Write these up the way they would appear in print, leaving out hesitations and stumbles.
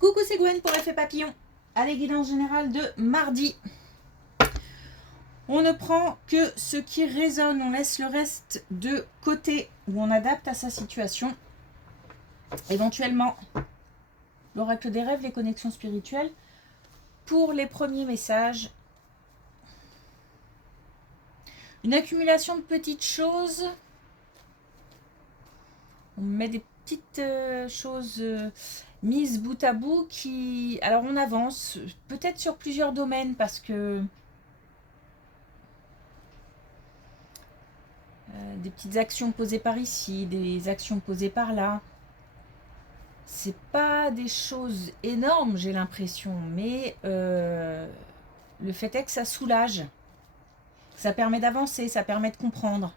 Coucou, c'est Gwen pour Effet Papillon. Allez, guidance générale de mardi. On ne prend que ce qui résonne, on laisse le reste de côté ou on adapte à sa situation. Éventuellement, l'oracle des rêves, les connexions spirituelles. Pour les premiers messages, une accumulation de petites choses. On met des petites choses mises bout à bout qui... Alors on avance, peut-être sur plusieurs domaines parce que... des petites actions posées par ici, des actions posées par là. C'est pas des choses énormes, j'ai l'impression, mais le fait est que ça soulage. Ça permet d'avancer, ça permet de comprendre.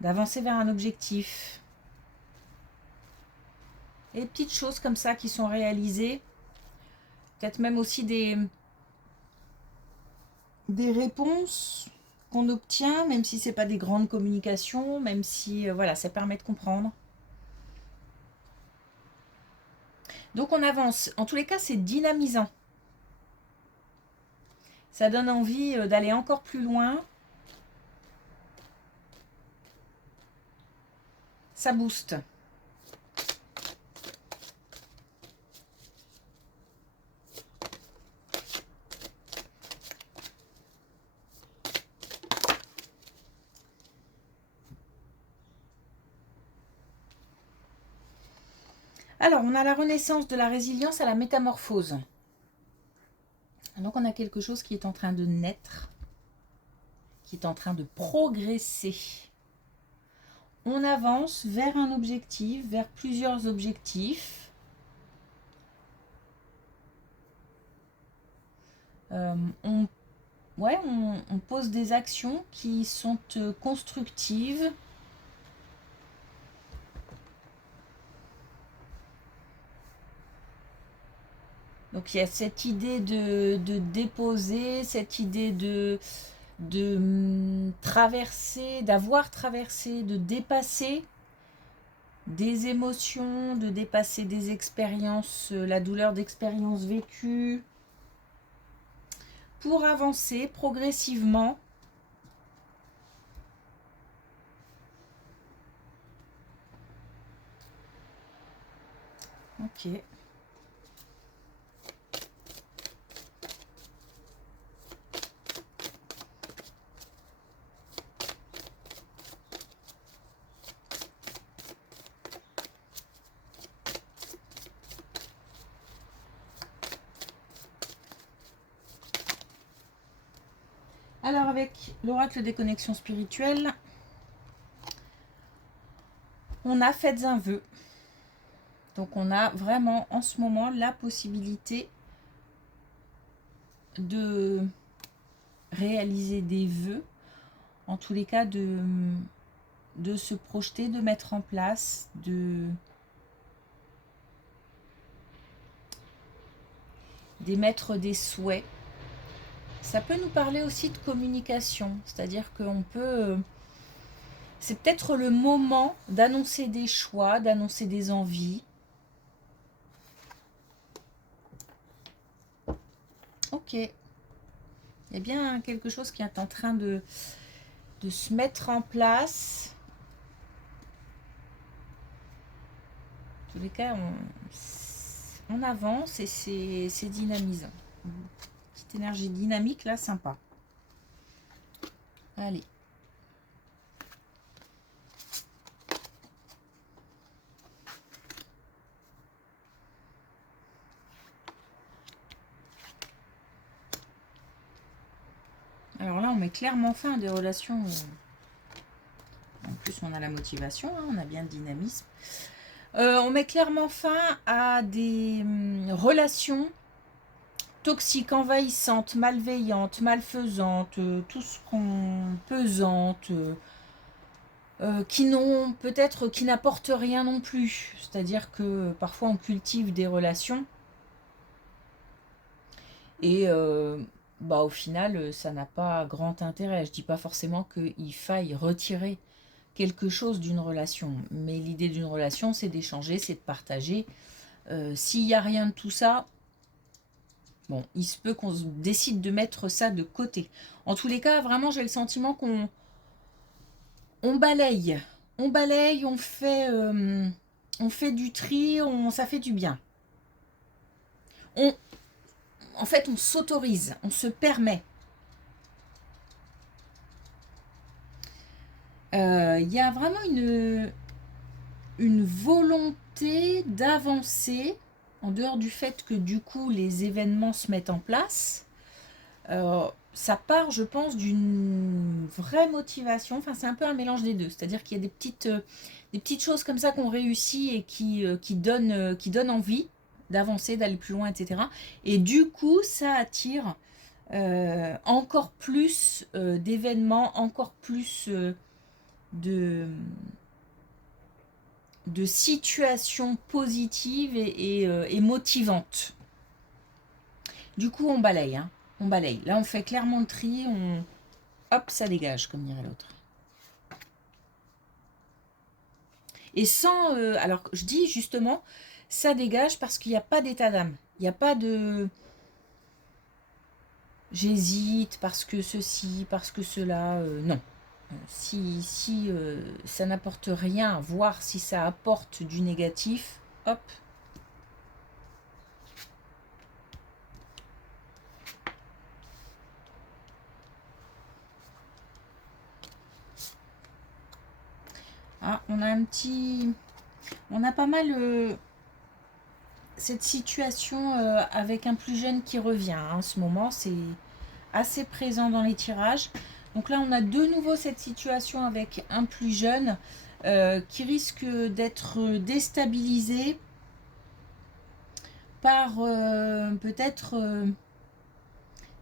D'avancer vers un objectif. Et des petites choses comme ça qui sont réalisées. Peut-être même aussi des réponses qu'on obtient, même si c'est pas des grandes communications, même si voilà, ça permet de comprendre. Donc on avance. En tous les cas, c'est dynamisant. Ça donne envie d'aller encore plus loin. Ça booste. Alors, on a la renaissance de la résilience à la métamorphose. Donc, on a quelque chose qui est en train de naître, qui est en train de progresser. On avance vers un objectif, vers plusieurs objectifs. On pose des actions qui sont constructives. Donc il y a cette idée de déposer, cette idée de traverser, d'avoir traversé, de dépasser des émotions, de dépasser des expériences, la douleur d'expériences vécues, pour avancer progressivement. Ok. Alors avec l'oracle des connexions spirituelles, on a fait un vœu. Donc on a vraiment en ce moment la possibilité de réaliser des vœux, en tous les cas de se projeter, de mettre en place, d'émettre des souhaits. Ça peut nous parler aussi de communication, c'est-à-dire qu'on peut... c'est peut-être le moment d'annoncer des choix, d'annoncer des envies. Ok. Il y a bien quelque chose qui est en train de se mettre en place. En tous les cas, on avance et c'est dynamisant. Petite énergie dynamique là, sympa. Allez. Alors là, on met clairement fin à des relations. En plus, on a la motivation, hein, on a bien le dynamisme. On met clairement fin à des relations toxiques, envahissantes, malveillantes, malfaisantes, tout ce qu'on pesante, qui n'ont peut-être qui n'apportent rien non plus. C'est-à-dire que parfois on cultive des relations et au final ça n'a pas grand intérêt. Je dis pas forcément qu'il faille retirer quelque chose d'une relation. Mais l'idée d'une relation, c'est d'échanger, c'est de partager. S'il n'y a rien de tout ça, bon, il se peut qu'on décide de mettre ça de côté. En tous les cas, vraiment, j'ai le sentiment qu'on balaye. On balaye, on fait du tri, ça fait du bien. En fait, on s'autorise, on se permet. Il y a vraiment une volonté d'avancer, en dehors du fait que du coup les événements se mettent en place. Ça part, je pense, d'une vraie motivation. Enfin, c'est un peu un mélange des deux. C'est-à-dire qu'il y a des petites choses comme ça qu'on réussit et qui donnent envie d'avancer, d'aller plus loin, etc. Et du coup, ça attire encore plus d'événements, encore plus de situations positives et motivantes. Du coup, on balaye, hein. On balaye. Là, on fait clairement le tri. Hop, ça dégage, comme dirait l'autre. Et sans... alors, je dis justement, ça dégage parce qu'il n'y a pas d'état d'âme. Il n'y a pas de... J'hésite parce que ceci, parce que cela. Non. Si ça n'apporte rien, voir si ça apporte du négatif, hop. Ah, on a un petit... On a pas mal cette situation avec un plus jeune qui revient. Hein, en ce moment, c'est assez présent dans les tirages. Donc là, on a de nouveau cette situation avec un plus jeune qui risque d'être déstabilisé par peut-être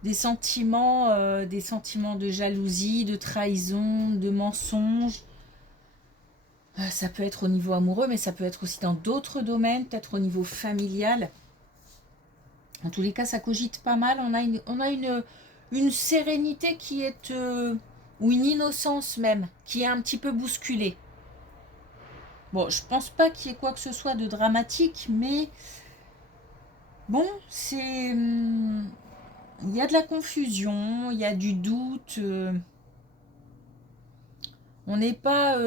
des sentiments de jalousie, de trahison, de mensonge. Ça peut être au niveau amoureux, mais ça peut être aussi dans d'autres domaines, peut-être au niveau familial. En tous les cas, ça cogite pas mal. On a une sérénité qui est... ou une innocence même, qui est un petit peu bousculée. Bon, je pense pas qu'il y ait quoi que ce soit de dramatique, mais... Bon, c'est... il y a de la confusion, il y a du doute. On n'est pas...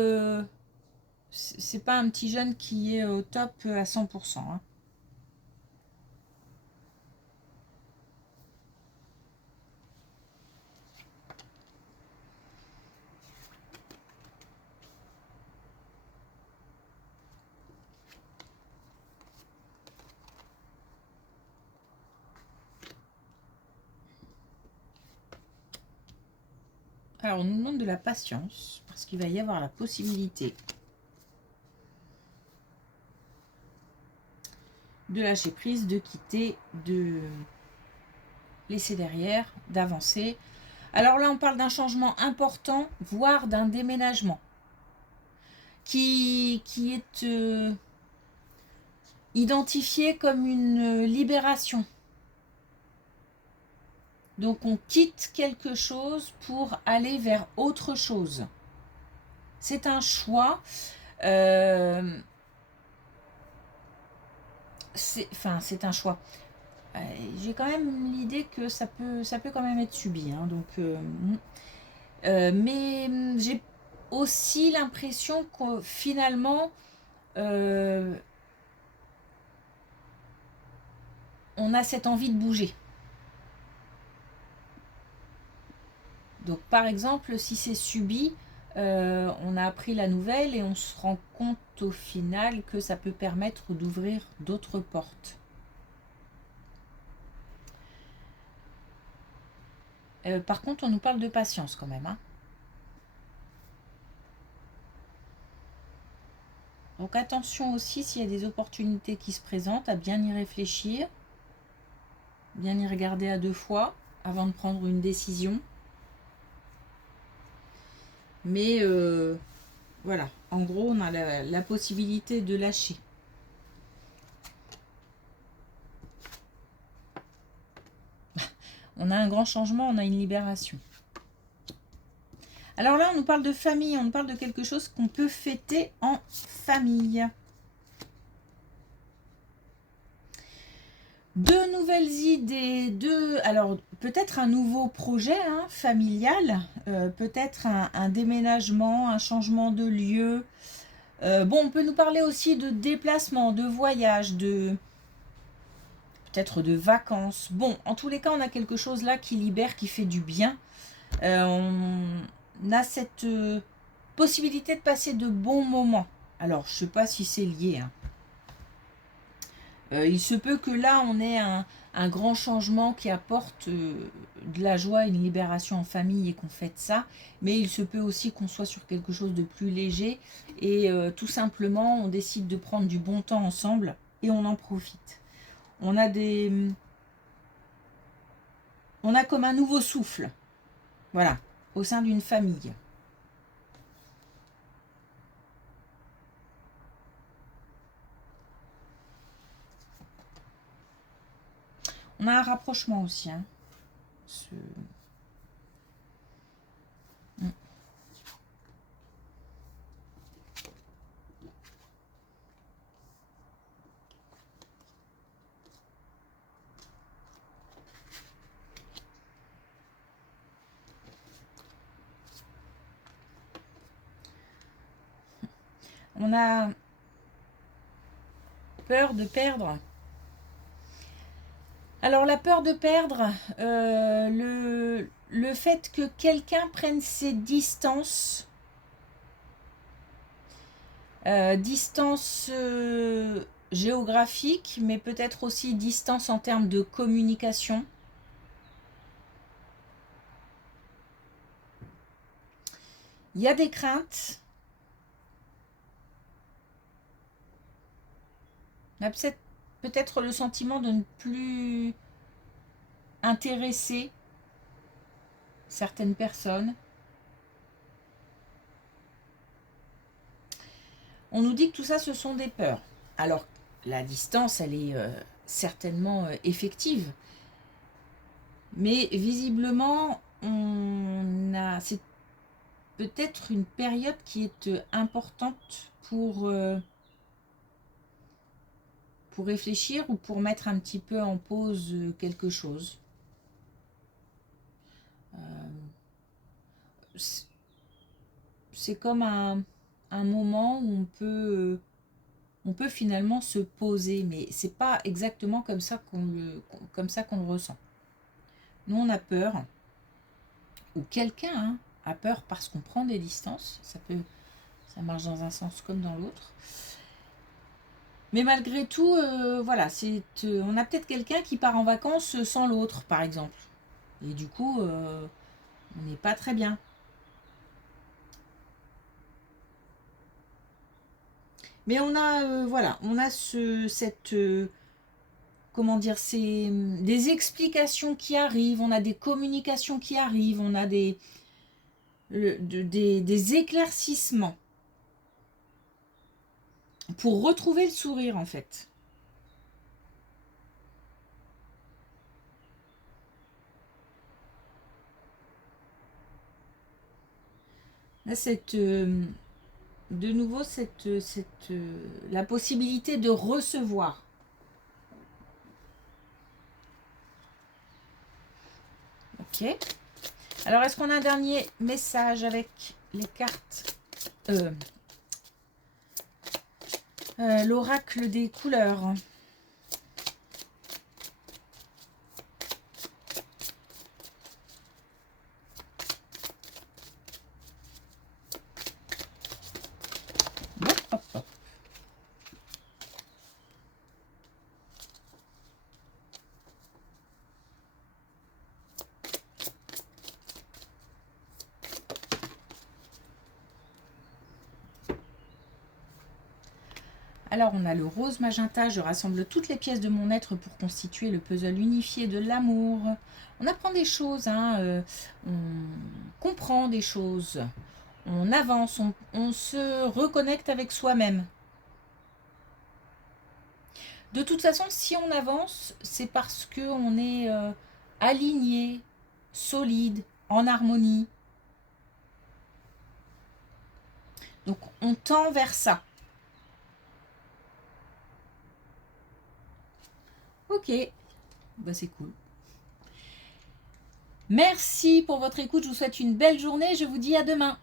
c'est pas un petit jeune qui est au top à 100%. Hein. Alors, on nous demande de la patience, parce qu'il va y avoir la possibilité de lâcher prise, de quitter, de laisser derrière, d'avancer. Alors là, on parle d'un changement important, voire d'un déménagement, qui est identifié comme une libération. Donc on quitte quelque chose pour aller vers autre chose. C'est un choix. C'est un choix. J'ai quand même l'idée que ça peut quand même être subi. Hein, donc, mais j'ai aussi l'impression que finalement, on a cette envie de bouger. Donc par exemple, si c'est subi, on a appris la nouvelle et on se rend compte au final que ça peut permettre d'ouvrir d'autres portes. Par contre, on nous parle de patience quand même. Hein. Donc attention aussi s'il y a des opportunités qui se présentent, à bien y réfléchir, bien y regarder à 2 fois avant de prendre une décision. Mais voilà, en gros, on a la possibilité de lâcher. On a un grand changement, on a une libération. Alors là, on nous parle de famille, on nous parle de quelque chose qu'on peut fêter en famille. De nouvelles idées, alors peut-être un nouveau projet familial, peut-être un déménagement, un changement de lieu. Bon, on peut nous parler aussi de déplacement, de voyage, peut-être de vacances. Bon, en tous les cas, on a quelque chose là qui libère, qui fait du bien. On a cette possibilité de passer de bons moments. Alors, je ne sais pas si c'est lié. Il se peut que là, on ait un grand changement qui apporte de la joie, une libération en famille et qu'on fête ça. Mais il se peut aussi qu'on soit sur quelque chose de plus léger et tout simplement, on décide de prendre du bon temps ensemble et on en profite. On a comme un nouveau souffle, voilà, au sein d'une famille. On a un rapprochement aussi. On a peur de perdre. Alors la peur de perdre, le fait que quelqu'un prenne ses distances, distance géographique, mais peut-être aussi distance en termes de communication. Il y a des craintes. On a peut-être le sentiment de ne plus intéresser certaines personnes. On nous dit que tout ça, ce sont des peurs. Alors, la distance, elle est certainement effective. Mais visiblement, c'est peut-être une période qui est importante pour réfléchir ou pour mettre un petit peu en pause quelque chose. C'est comme un moment où on peut finalement se poser, mais c'est pas exactement comme ça qu'on le ressent. Nous, on a peur, ou quelqu'un a peur parce qu'on prend des distances. Ça marche dans un sens comme dans l'autre. Mais malgré tout, voilà, on a peut-être quelqu'un qui part en vacances sans l'autre, par exemple. Et du coup, on n'est pas très bien. Mais on a, voilà, on a comment dire, c'est des explications qui arrivent, on a des communications qui arrivent, on a des éclaircissements pour retrouver le sourire, en fait. Là, de nouveau, la possibilité de recevoir. Ok. Alors, est-ce qu'on a un dernier message avec les cartes l'oracle des couleurs. Hop, hop. Alors, on a le rose magenta. Je rassemble toutes les pièces de mon être pour constituer le puzzle unifié de l'amour. On apprend des choses, on comprend des choses, on avance, on se reconnecte avec soi-même. De toute façon, si on avance, c'est parce qu'on est aligné, solide, en harmonie. Donc, on tend vers ça. Ok, bah, c'est cool. Merci pour votre écoute. Je vous souhaite une belle journée. Je vous dis à demain.